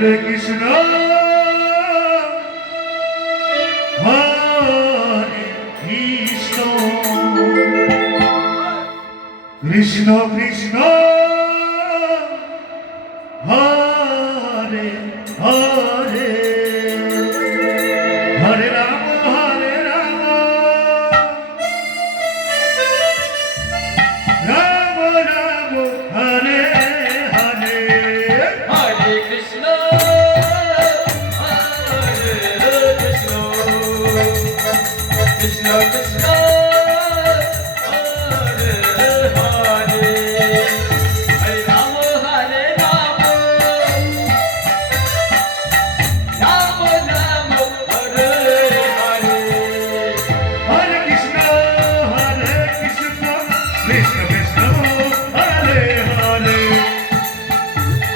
Hare Krishna Hare Krishna Krishna Krishna Hare Hare Hare Ram Ram Ram Hare Hare Hare Krishna Krishna Krishna Hare Hare Hare Ram Ram Ram Hare Hare Hare Krishna Krishna Krishna Hare Hare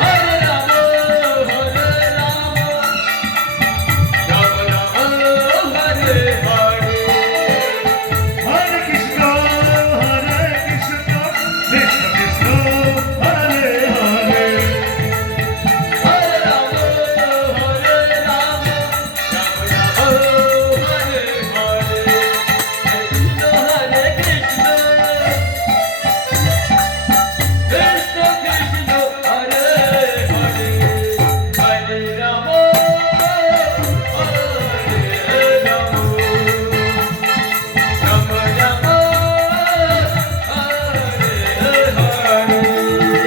Hare Ram Ram Ram Hare Hare Hare Krishna Krishna Krishna Hare Hare Hare Ram Ram Hare Hare Hare Krishna Krishna Krishna Hare Hare Hare Ram Hare Ram Ram Ram Hare Hare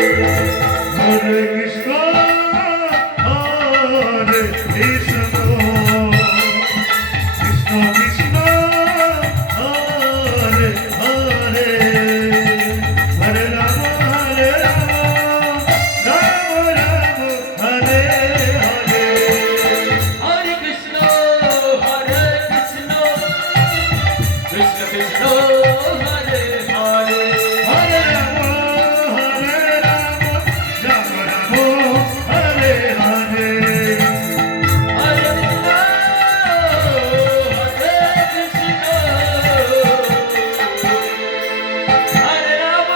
Hare Krishna Krishna Krishna Hare Hare Hare Ram Ram Ram Hare Hare Hare Krishna Krishna Krishna Hare Hare Hare Ram Ram Ram Hare Hare Hare Krishna Hare Ram Hare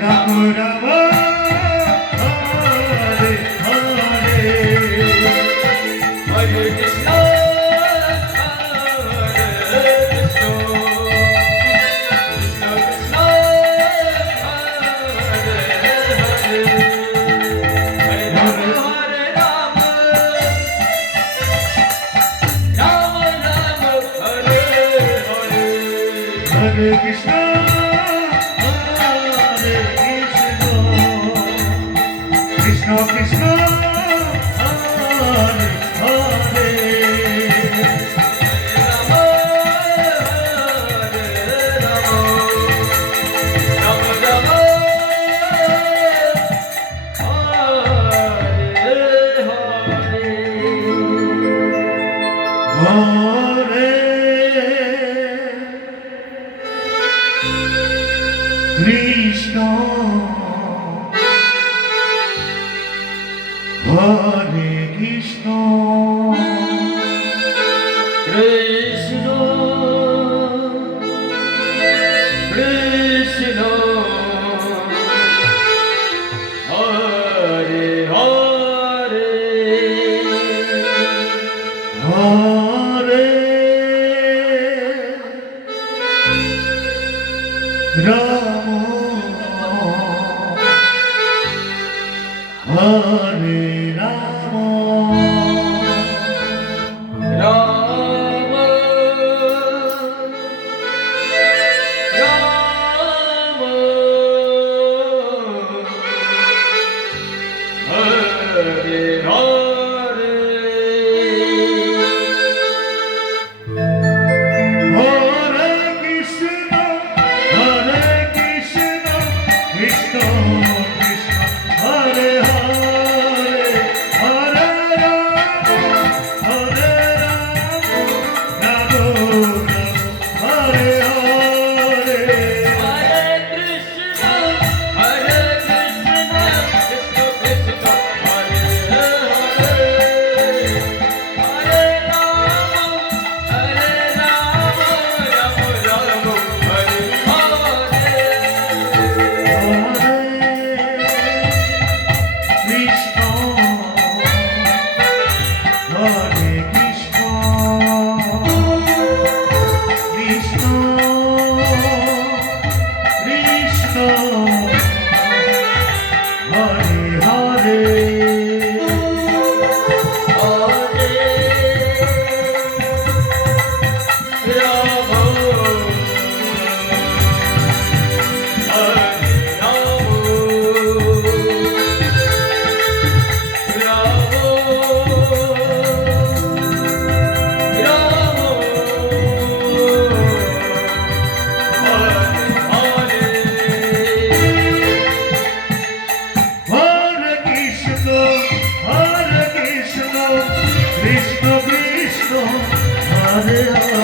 Ram Ram Hare Hare Hare Krishna Hare Krishna Krishna Krishna Hare Hare Hare Ram Ram Ram Hare Hare Hare Krishna Hare Krishna Krishna Krishna Hare Hare Ram Hare Ram Ram Ram Hare Hare Krishna Hare Krishna Krishna Krishna Hare Hare Hare Ram Hare Ram Ram Ram Hare Hare Hare Krishna Hare Hare